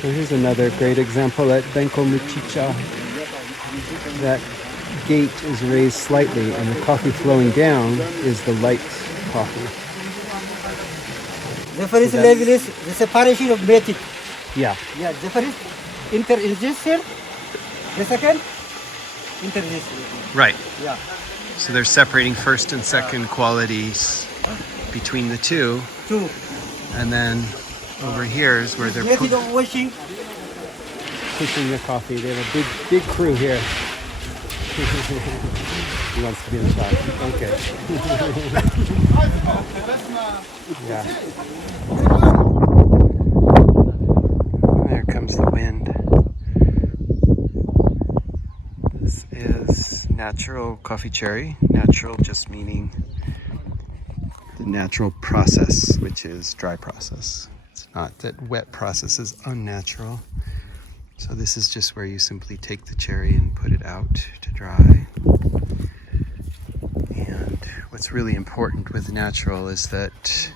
So here's another great example at Benko Muchicha. That gate is raised slightly and the coffee flowing down is the light coffee. The first level is the separation of metic. Yeah. Yeah, the first enter in this cell, the second enter this cell. Right. Yeah. So they're separating first and second qualities between the two. Two. And then over here is where they're Method of washing. pushing the coffee. They have a big crew here. He wants to be in the shop. Okay. Yeah. There comes the wind. This is natural coffee cherry. Natural just meaning the natural process, which is dry process. It's not that wet process is unnatural. So this is just where you simply take the cherry and put it out to dry. And what's really important with natural is that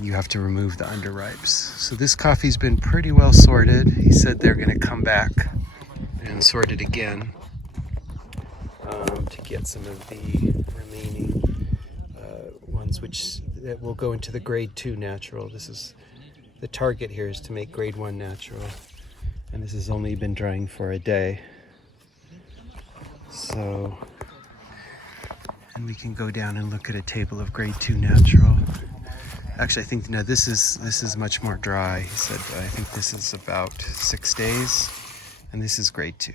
you have to remove the underripes. So this coffee's been pretty well sorted. He said they're going to come back and sort it again to get some of the remaining ones that will go into the grade 2 natural. This is the target here, is to make grade 1 natural, and this has only been drying for a day. So, and we can go down and look at a table of grade 2 natural. Actually, I think no, this is much more dry. He said I think this is about 6 days, and this is grade 2.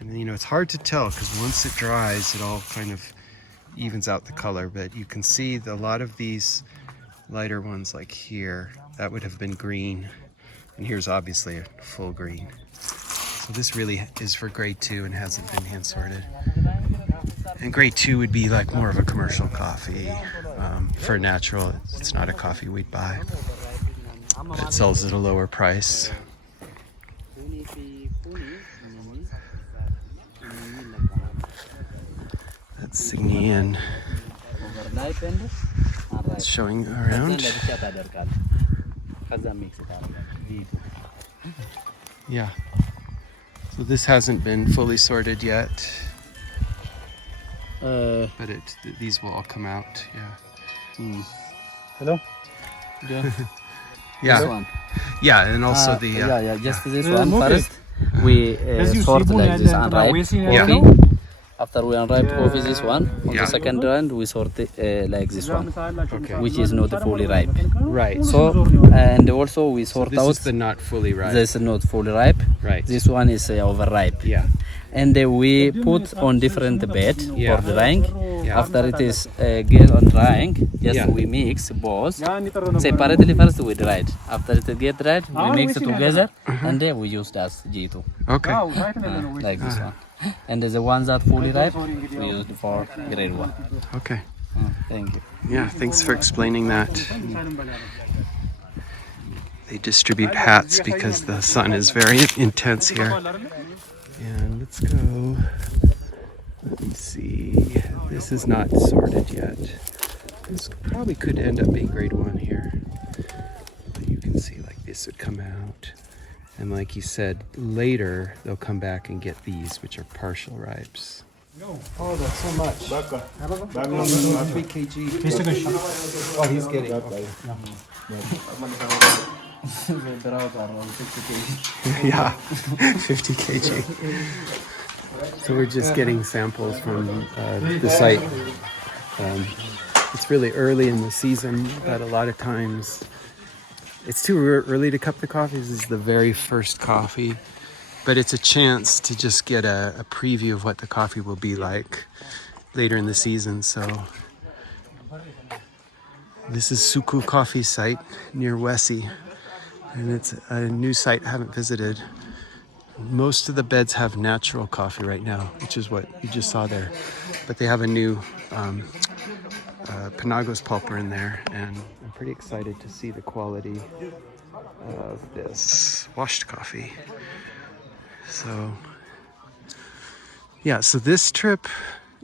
And you know, it's hard to tell because once it dries, it all kind of evens out the color. But you can see a lot of these lighter ones, like here, that would have been green, and here's obviously a full green. So this really is for grade 2 and hasn't been hand sorted. And grade 2 would be like more of a commercial coffee. For natural, it's not a coffee we'd buy. It sells at a lower price. That's Signian. It's showing around. Yeah. So this hasn't been fully sorted yet. But these will all come out, yeah. Hello? Yeah. This one. Yeah, and also the... just this one first. We sort like this unripe Yeah. coffee. After we unripe coffee, this one. On Yeah. the second round, we sort it like this one, Okay. which is not fully ripe. Right. So, and also we sort This out is the not fully ripe. this is not fully ripe. Right. This one is overripe. Yeah. and we put on different bed Yeah. for drying. Yeah. After it is get on drying, just Yeah. we mix both separately. First we dried. After it get dried, we mix it together, and then we use that G2 Okay. like this one. And the ones that fully ripe, we use for grade 1. Okay. Thank you. Yeah, thanks for explaining that. They distribute hats because the sun is very intense here. And let's go. Let me see. This is not sorted yet. This probably could end up being grade 1 here. But you can see like this would come out. And like he said, later they'll come back and get these, which are partial ripes. Oh, that's so much. 3 kg. Oh, he's getting okay. Yeah, 50 kg. So we're just getting samples from the site. It's really early in the season, but a lot of times it's too early to cup the coffee. This is the very first coffee, but it's a chance to just get a preview of what the coffee will be like later in the season. So this is Suku Coffee site near Wesi, and it's a new site I haven't visited. Most of the beds have natural coffee right now, which is what you just saw there, but they have a new Panagos pulper in there, and I'm pretty excited to see the quality of this washed coffee. So yeah, so this trip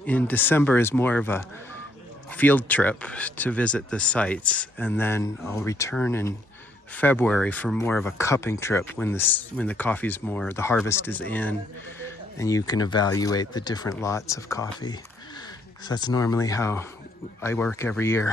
in December is more of a field trip to visit the sites, and then I'll return in February for more of a cupping trip when the coffee's more, the harvest is in, and you can evaluate the different lots of coffee. So that's normally how I work every year.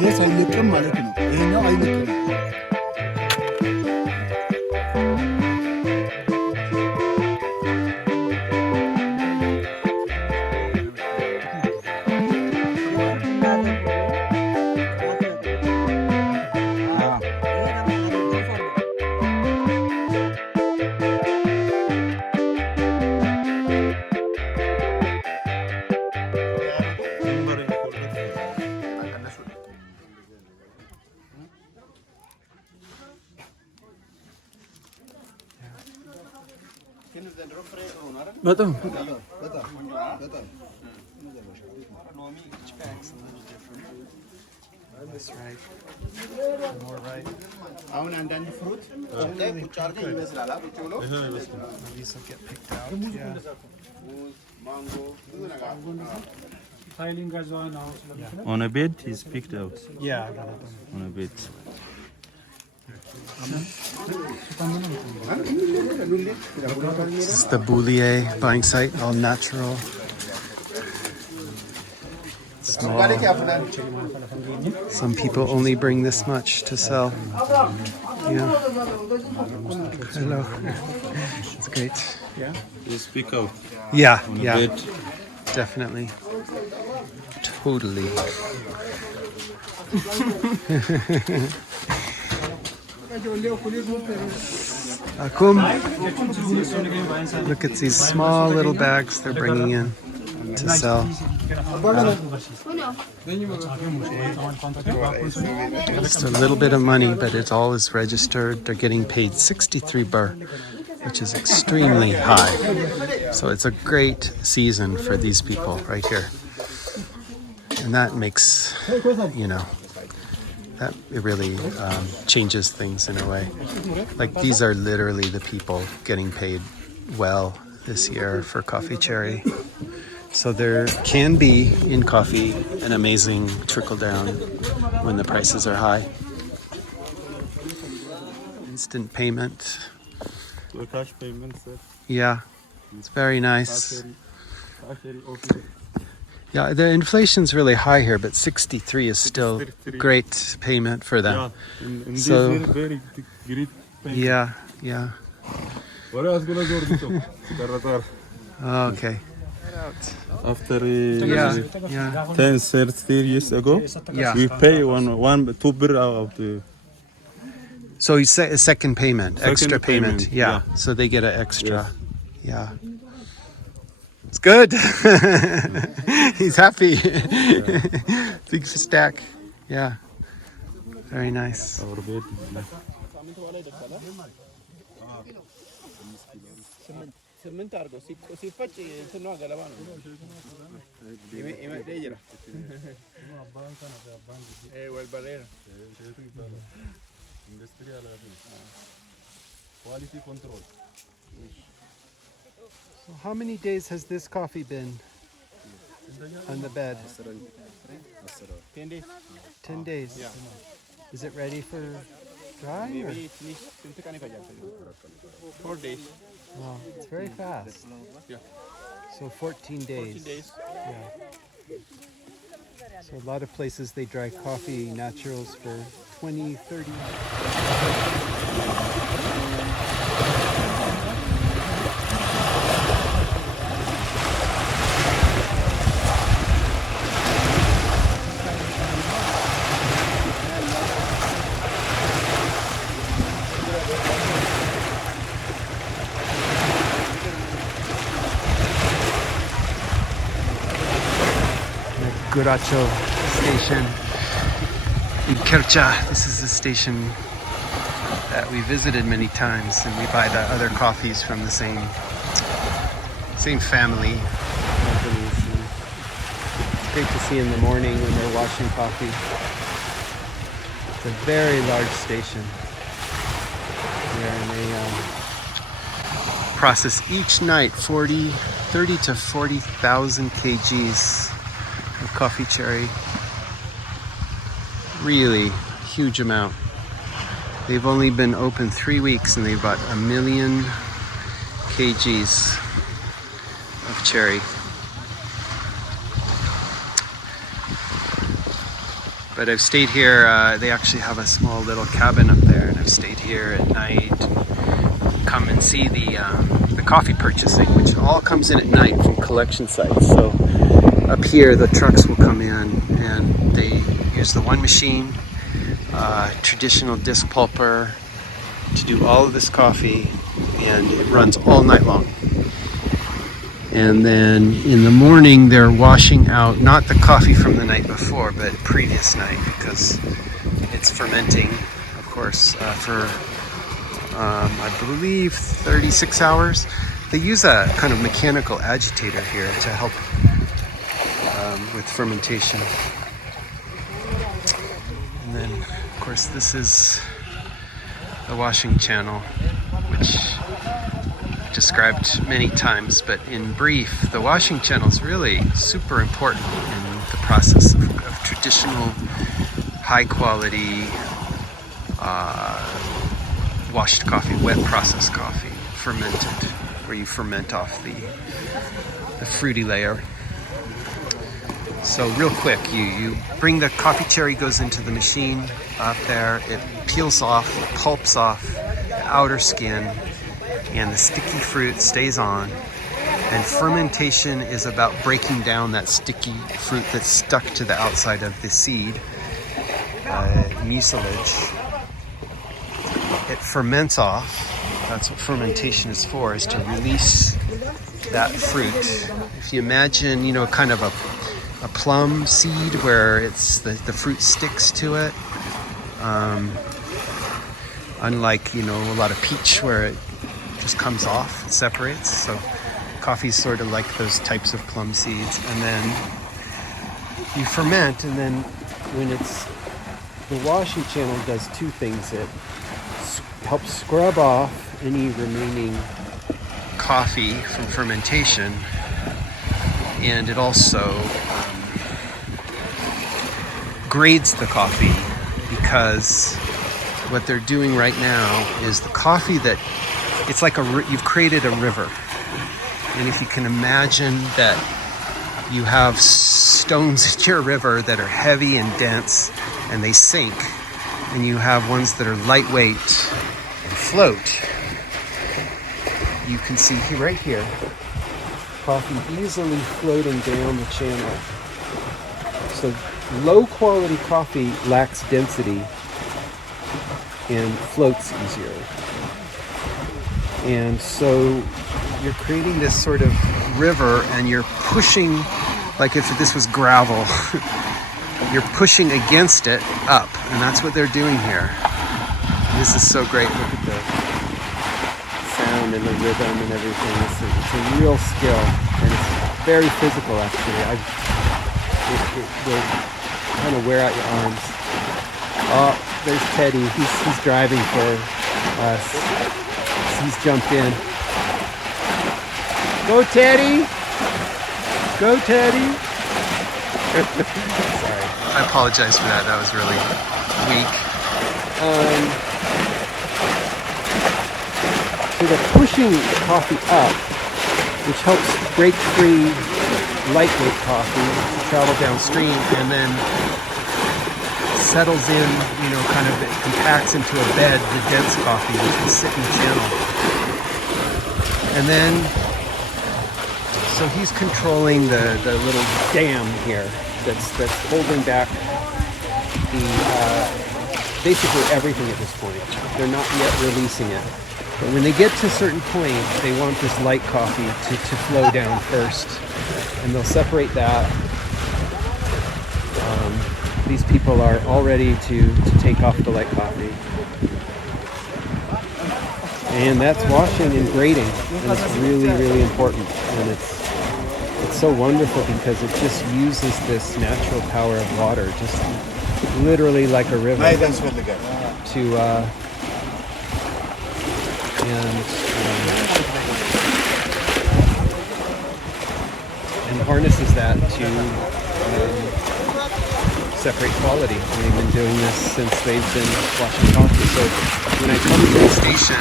ይሄ ሳይለቅም ማለት ነው። ይሄኛው አይለቅም። በጣም አሁን አንዳንድ ፍሩት ቁጭ አድርገህ ይመስላል ቁጭ ብሎ ማንጎ ብዙ ነገር On a bed, he's picked out. Yeah, I got it. On a bed. This is the Boulier buying site, all natural. Small. Some people only bring this much to sell. Yeah. Hello. It's great. Yeah. You speak out. Yeah. On a Yeah. bed. Definitely. Totally. Akum. Look at these small little bags they're bringing in to sell. Just a little bit of money, but it's all is registered. They're getting paid 63 birr, which is extremely high. So it's a great season for these people right here. And that makes, that it really changes things in a way. Like these are literally the people getting paid well this year for coffee cherry. So there can be in coffee an amazing trickle down when the prices are high. Instant payment. So cash payment, sir. Yeah, it's very nice. Yeah, the inflation's really high here, but 63 is still 63. great payment for that. Yeah, in this So- year, very great payment. Yeah. Oh, okay. After Yeah. 10, 30 years ago, Yeah. we pay one, 2 birr out. So you say a second payment, Second extra payment. payment, Yeah. yeah. So they get an extra. Yeah. It's good. He's happy. Big stack. Yeah. Very nice. Our bed. Quality control. So how many days has this coffee been on the bed? 10 days. 10 days. Yeah. Is it ready for dry? Or? Maybe it's 4 days. Wow, it's very fast. Yeah. So 14 days. 14 days. Yeah. So a lot of places they dry coffee naturals for 20, 30. Guracho station in Kercha. This is a station that we visited many times, and we buy the other coffees from the same family. It's great to see in the morning when they're washing coffee. It's a very large station here, and they process each night 30 to 40,000 kgs of coffee cherry. Really huge amount. They've only been open 3 weeks and they've bought 1 million kgs of cherry. But I've stayed here, they actually have a small little cabin up there, and I've stayed here at night, come and see the coffee purchasing, which all comes in at night from collection sites. So up here, the trucks will come in and they use the one machine, traditional disc pulper, to do all of this coffee, and it runs all night long. And then in the morning, they're washing out not the coffee from the night before, but previous night, because it's fermenting, of course, for I believe 36 hours. They use a kind of mechanical agitator here to help with fermentation. And then, of course, this is the washing channel, which I've described many times, but in brief, the washing channel is really super important in the process of traditional, high-quality washed coffee, wet processed coffee, fermented, where you ferment off the fruity layer. So real quick, you bring the coffee cherry, goes into the machine up there, it peels off, pulps off the outer skin, and the sticky fruit stays on. And fermentation is about breaking down that sticky fruit that's stuck to the outside of the seed, mucilage. It ferments off. That's what fermentation is for, is to release that fruit. If you imagine, kind of a plum seed where it's the fruit sticks to it, unlike a lot of peach where it just comes off, it separates. So coffee's sort of like those types of plum seeds. And then you ferment, and then when the washing channel does two things. It helps scrub off any remaining coffee from fermentation, and it also grades the coffee, because what they're doing right now is the coffee that it's like you've created a river. And if you can imagine that You have stones in your river that are heavy and dense and they sink. And you have ones that are lightweight and float. You can see right here, coffee easily floating down the channel. So low quality coffee lacks density and floats easier. And so you're creating this sort of river and you're pushing, like if this was gravel, you're pushing against it up. And that's what they're doing here. This is so great. Look at the sound and the rhythm and everything. It's a real skill. And it's very physical, actually. It will kind of wear out your arms. Oh, there's Teddy. He's driving for us. He's jumped in. Go, Teddy! Go, Teddy! Sorry. I apologize for that. That was really weak. So they're pushing coffee up, which helps break free lightweight coffee to travel downstream, and then settles in, kind of it compacts into a bed, the dense coffee, which will sit in the channel. And then, so he's controlling the little dam here that's holding back basically everything at this point. They're not yet releasing it. But when they get to a certain point, they want this light coffee to flow down first. And they'll separate that. These people are all ready to take off the light coffee. And that's washing and grading. And it's really, really important. And it's so wonderful because it just uses this natural power of water, just literally like a river, and harnesses that to separate quality. And they've been doing this since they've been washing coffee. So when I come to the station,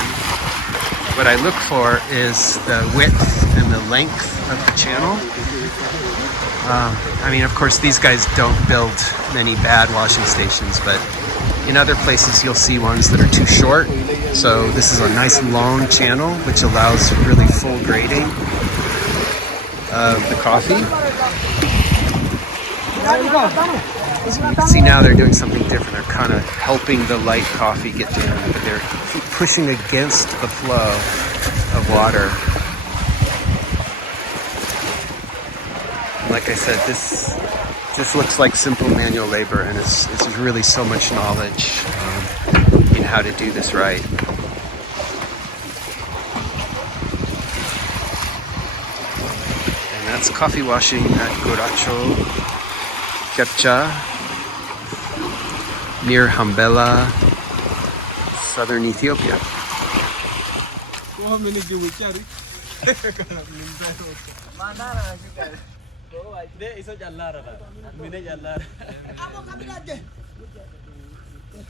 what I look for is the width and the length of the channel. Of course, these guys don't build many bad washing stations, but in other places you'll see ones that are too short. So this is a nice long channel, which allows really full grading of the coffee. So you can see now they're doing something different. They're kind of helping the light coffee get down, but they're pushing against the flow of water. Like I said, this looks like simple manual labor, and it's really so much knowledge in how to do this right. And that's coffee washing at Goracho, Kepcha, near Hambela, southern Ethiopia.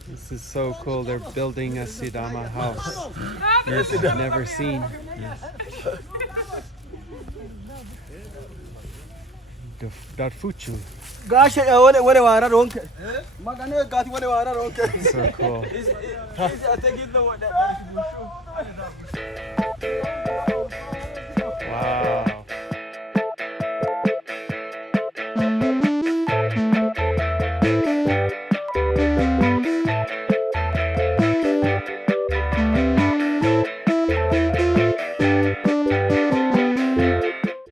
This is so cool. They're building a Sidama house. I've never seen. Darfuchu. So cool. Wow.